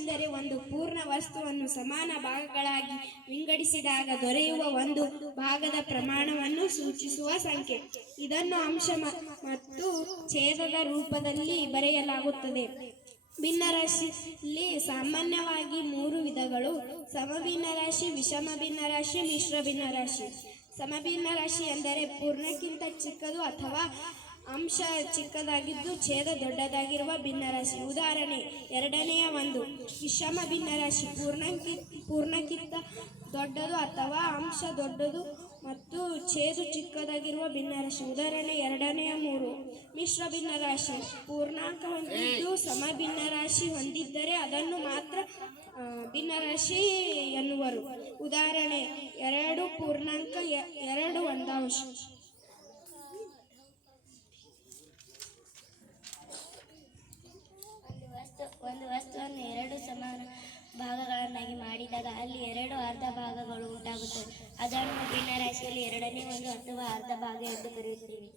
ಎಂದರೆ ಒಂದು ಪೂರ್ಣ ವಸ್ತುವನ್ನು ಸಮಾನ ಭಾಗಗಳಾಗಿ ವಿಂಗಡಿಸಿದಾಗ ದೊರೆಯುವ ಒಂದು ಭಾಗದ ಪ್ರಮಾಣವನ್ನು ಸೂಚಿಸುವ ಸಂಖ್ಯೆ. ಇದನ್ನು ಅಂಶ ಮತ್ತು ಛೇದದ ರೂಪದಲ್ಲಿ ಬರೆಯಲಾಗುತ್ತದೆ. ಭಿನ್ನರಾಶಿಯಲ್ಲಿ ಸಾಮಾನ್ಯವಾಗಿ 3 ವಿಧಗಳು: ಸಮಭಿನ್ನರಾಶಿ, ವಿಷಮ ಭಿನ್ನರಾಶಿ, ಮಿಶ್ರ ಭಿನ್ನರಾಶಿ. ಸಮಭಿನ್ನರಾಶಿ ಎಂದರೆ ಪೂರ್ಣಕ್ಕಿಂತ ಚಿಕ್ಕದು ಅಥವಾ ಅಂಶ ಚಿಕ್ಕದಾಗಿದ್ದು ಛೇದ ದೊಡ್ಡದಾಗಿರುವ ಭಿನ್ನರಾಶಿ. ಉದಾಹರಣೆ: 2ನೇ 1. ವಿಷಮ ಭಿನ್ನರಾಶಿ ಪೂರ್ಣಕ್ಕಿಂತ ದೊಡ್ಡದು ಅಥವಾ ಅಂಶ ದೊಡ್ಡದು ಮತ್ತು ಛೇದ ಚಿಕ್ಕದಾಗಿರುವ ಭಿನ್ನರಾಶಿ. ಉದಾಹರಣೆ: 2ನೇ 3. ಮಿಶ್ರ ಭಿನ್ನರಾಶಿ ಪೂರ್ಣಾಂಕ ಹೊಂದಿದ್ದು ಸಮಭಿನ್ನರಾಶಿ ಹೊಂದಿದ್ದರೆ ಅದನ್ನು ಮಾತ್ರ ಭಿನ್ನರಾಶಿ ಎನ್ನುವರು. ಉದಾಹರಣೆ: 2 ಪೂರ್ಣಾಂಕ 2 1/2. ಒಂದು ವಸ್ತುವನ್ನು 2 ಸಮಾನ ಭಾಗಗಳನ್ನಾಗಿ ಮಾಡಿದಾಗ ಅಲ್ಲಿ 2 ಅರ್ಧ ಭಾಗಗಳು ಉಂಟಾಗುತ್ತವೆ. ಅದನ್ನು ಭಿನ್ನರಾಶಿಯಲ್ಲಿ 2ನೇ 1 ಅಥವಾ ಅರ್ಧ ಭಾಗ ಎಂದು ಕರೆಯುತ್ತೇವೆ.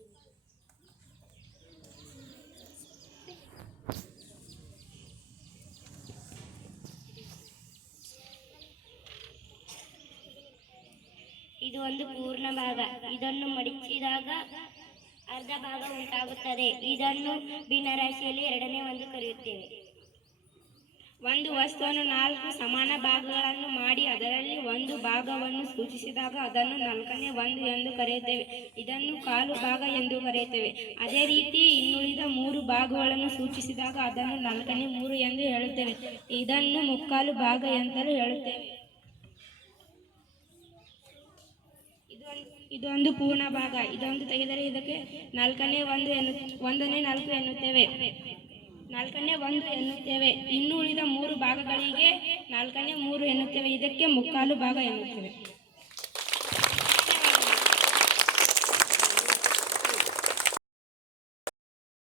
ಇದು ಒಂದು ಪೂರ್ಣ ಭಾಗ. ಇದನ್ನು ಮಡಿಚಿದಾಗ ಅರ್ಧ ಭಾಗ ಉಂಟಾಗುತ್ತದೆ. ಇದನ್ನು ಭಿನ್ನರಾಶಿಯಲ್ಲಿ 2ನೇ 1 ಕರೆಯುತ್ತೇವೆ. ಒಂದು ವಸ್ತುವನ್ನು 4 ಸಮಾನ ಭಾಗಗಳನ್ನು ಮಾಡಿ ಅದರಲ್ಲಿ ಒಂದು ಭಾಗವನ್ನು ಸೂಚಿಸಿದಾಗ ಅದನ್ನು 4ನೇ 1 ಎಂದು ಕರೆಯುತ್ತೇವೆ. ಇದನ್ನು ಕಾಲು ಭಾಗ ಎಂದು ಕರೆಯುತ್ತೇವೆ. ಅದೇ ರೀತಿ ಇನ್ನುಳಿದ 3 ಭಾಗಗಳನ್ನು ಸೂಚಿಸಿದಾಗ ಅದನ್ನು 4ನೇ 3 ಎಂದು ಹೇಳುತ್ತೇವೆ. ಇದನ್ನು ಮುಕ್ಕಾಲು ಭಾಗ ಎಂತಲೂ ಹೇಳುತ್ತೇವೆ. ಇದೊಂದು ಪೂರ್ಣ ಭಾಗ. ಇದೊಂದು ತೆಗೆದರೆ ಇದಕ್ಕೆ 4ನೇ 1 1ನೇ 4 ಎನ್ನುತ್ತೇವೆ. 4ನೇ 1 ಎನ್ನುತ್ತೇವೆ. ಇನ್ನು ಉಳಿದ 3 ಭಾಗಗಳಿಗೆ 4ನೇ 3 ಎನ್ನುತ್ತೇವೆ. ಇದಕ್ಕೆ ಮುಕ್ಕಾಲು ಭಾಗ ಎನ್ನುತ್ತೇವೆ.